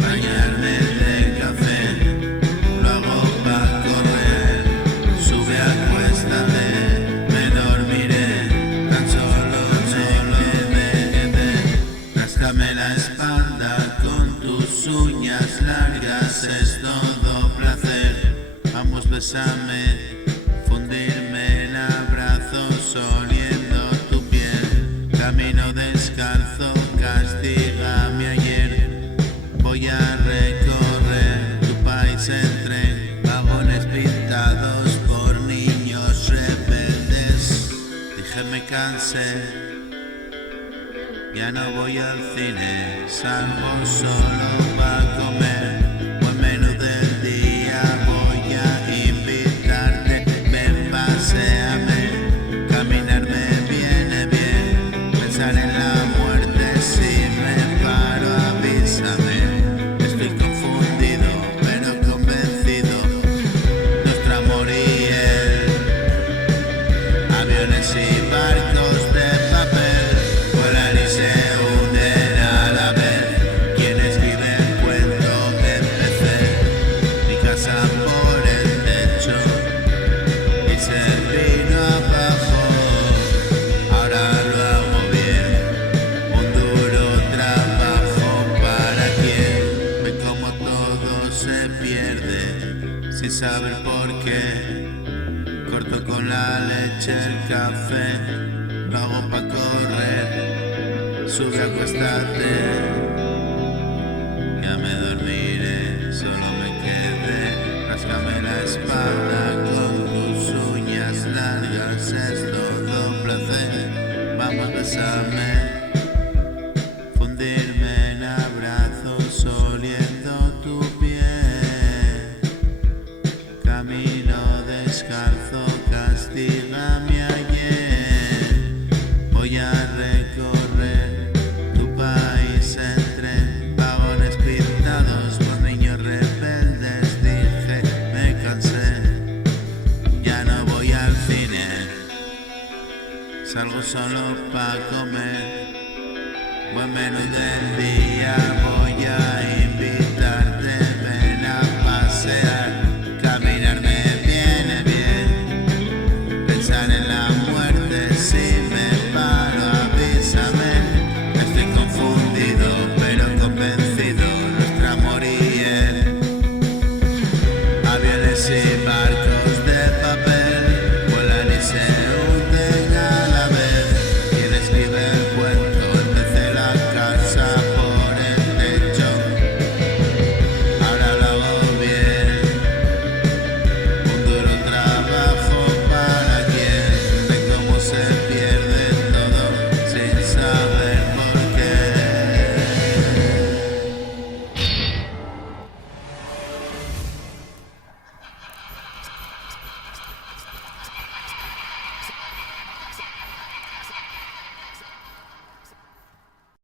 Bañarme de café, luego pa' correr, sube, acuéstate, me dormiré, tan solo me ráscame la espalda con tus uñas largas, es todo placer, vamos bésame, fundirme en abrazos, oliendo tu piel, camino descalzo, castiga mi ayer. Voy a recorrer tu país entre vagones pintados por niños rebeldes. Dije me cansé, ya no voy al cine, salgo solo para comer. Buen menú del día, voy a invitarte, ven, paséame, caminar me viene bien, pensar en la muerte si me paro, avísame. Estoy confundido pero convencido, nuestro amor y él, aviones y barcos de papel, vuelan y se hunden a la vez. Quien escribe el cuento empecé, mi casa por el techo y se vino abajo. Ahora lo hago bien, un duro trabajo para quien ve como todo se pierde sin saber por qué. Corto con la leche el café, lo hago pa' correr, sube, acuéstate, ya me dormiré, solo me quedé, ráscame la espalda con tus uñas largas, es todo placer, vamos, bésame, fundirme en abrazos, oliendo tu piel, camino descalzo, castiga mi ayer. Voy a recorrer tu país entre vagones pintados por niños rebeldes. Dije me cansé, ya no voy al cine, salgo solo pa' comer. Buen menú del día, voy a invitarte, ven a pasear, caminar me viene bien, pensar en la muerte si me paro, avísame. Estoy confundido pero convencido, nuestro amor y él, aviones